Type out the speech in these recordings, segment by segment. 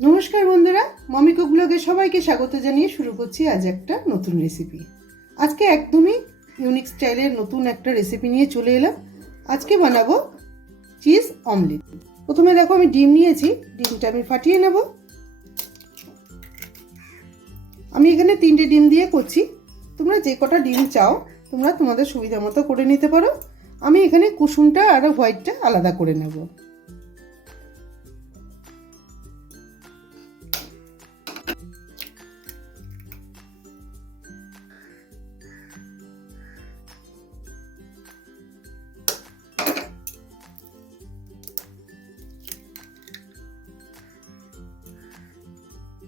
নমস্কার বন্ধুরা, mummy cook ব্লগে সবাইকে স্বাগত জানিয়ে শুরু করছি আজ একটা নতুন রেসিপি আজকে একদমই ইউনিক স্টাইলের নতুন একটা রেসিপি নিয়ে চলে এলাম। আজকে বানাবো চিজ অমলেট প্রথমে দেখো আমি ডিম নিয়েছি, ডিমটা আমি ফাটিয়ে নেব। আমি এখানে তিনটে ডিম দিয়ে করছি। তোমরা যে কটা ডিম চাও, তোমরা তোমাদের সুবিধা মতো করে নিতে পারো। আমি এখানে কুসুমটা আর হোয়াইটটা আলাদা করে নেব।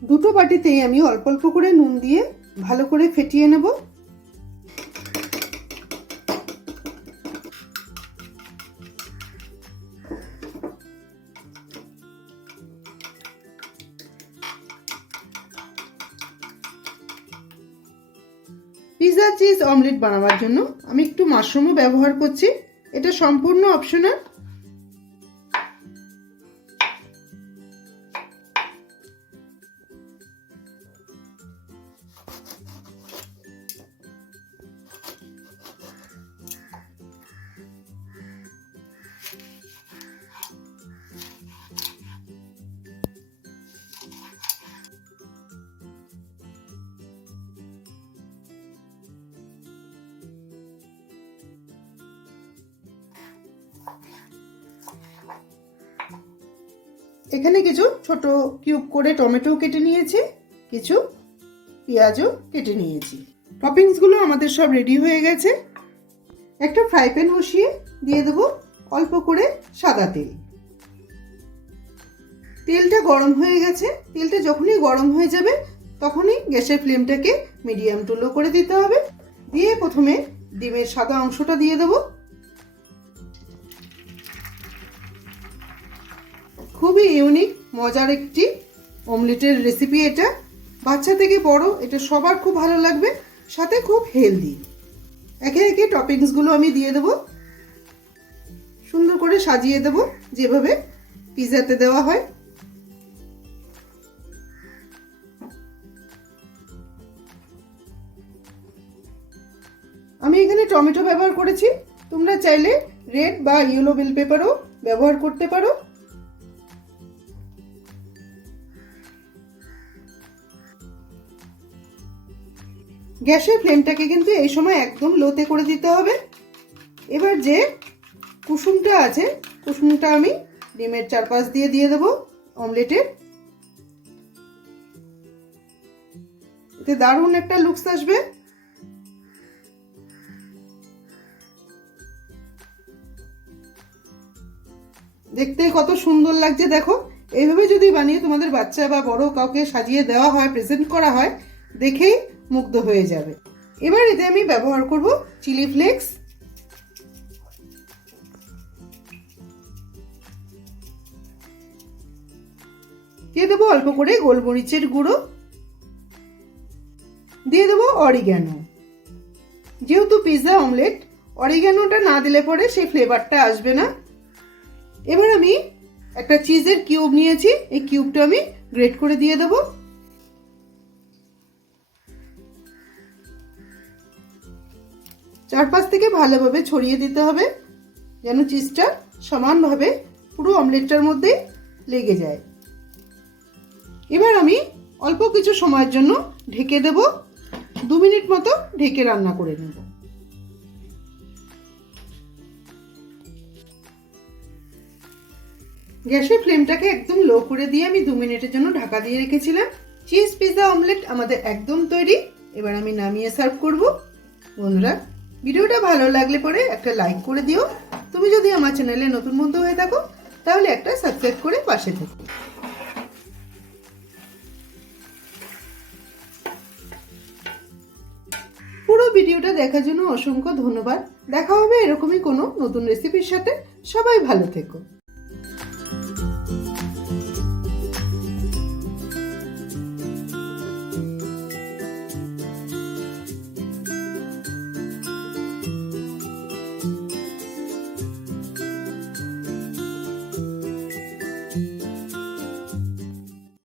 দুটো বাটিতেই আমি অল্প অল্প করে নুন দিয়ে ভালো করে ফেটিয়ে নেব। পিৎজা চিজ অমলেট বানাবার জন্য আমি একটু মাশরুমও ব্যবহার করছি। এটা সম্পূর্ণ অপশনাল এখানে কিছু ছোট কিউব করে টমেটো কেটে নিয়েছি, কিছু পেঁয়াজও কেটে নিয়েছি। টপিংসগুলো আমাদের সব রেডি হয়ে গেছে। একটা ফ্রাই প্যান বসিয়ে দিয়ে দেবো অল্প করে সাদা তেল। তেলটা গরম হয়ে গেছে। তেলটা যখনই গরম হয়ে যাবে, তখনই গ্যাসের ফ্লেমটাকে মিডিয়াম টু লো করে দিতে হবে। দিয়ে প্রথমে ডিমের সাদা অংশটা দিয়ে দেবো। খুবই ইউনিক মজার একটি অমলেটের রেসিপি এটা। বাচ্চা থেকে বড়, এটা সবার খুব ভালো লাগবে, সাথে খুব হেলদি একে একে টপিংসগুলো আমি দিয়ে দেবো। সুন্দর করে সাজিয়ে দেবো, যেভাবে পিৎজাতে দেওয়া হয়। আমি এখানে টমেটো ব্যবহার করেছি। তোমরা চাইলে রেড বা ইয়েলো বেল পেপারও ব্যবহার করতে পারো। গ্যাসের ফ্লেমটাকে কিন্তু এই সময় একদম লোতে করে দিতে হবে। এবার যে কুসুমটা আছে, কুসুমটা আমি ডিমের চারপাশ দিয়ে দিয়ে দেবো অমলেটের। এতে দারুণ একটা লুকস আসবে। দেখতে কত সুন্দর লাগছে, দেখো। এইভাবে যদি বানিয়ে তোমাদের বাচ্চা বা বড় কাউকে সাজিয়ে দেওয়া হয় প্রেজেন্ট করা হয়, দেখেই মুগ্ধ হয়ে যাবে। এবার এতে আমি ব্যবহার করব চিলি ফ্লেক্স। দিয়ে দেবো অল্প করে গোলমরিচের গুঁড়ো। দিয়ে দেবো অরিগ্যানো। যেহেতু পিৎজা অমলেট, অরিগ্যানোটা না দিলে পরে সেই ফ্লেভারটা আসবে না। এবার আমি একটা চিজের কিউব নিয়েছি, এই কিউবটা আমি গ্রেট করে দিয়ে দেবো। চারপাশ থেকে ভালোভাবে ছড়িয়ে দিতে হবে, যেন চিজটা সমানভাবে পুরো অমলেটটার মধ্যে লেগে যায়। এবার আমি অল্প কিছু সময়ের জন্য ঢেকে দেব, দু মিনিট মতো ঢেকে রান্না করে নেব। গ্যাসের ফ্লেমটাকে একদম লো করে দিয়ে আমি দু মিনিটের জন্য ঢাকা দিয়ে রেখেছিলাম। চিজ পিৎজা অমলেট আমাদের একদম তৈরি। এবার আমি নামিয়ে সার্ভ করব। বন্ধুরা ভিডিওটা ভালো লাগলে পরে একটা লাইক করে দিও। তুমি যদি আমার চ্যানেলে নতুন বন্ধু হয়ে থাকো, তাহলে একটা সাবস্ক্রাইব করে পাশে থাকো। পুরো ভিডিওটা দেখার জন্য অসংখ্য ধন্যবাদ। দেখা হবে এরকমই কোনো নতুন রেসিপির সাথে। সবাই ভালো থেকো।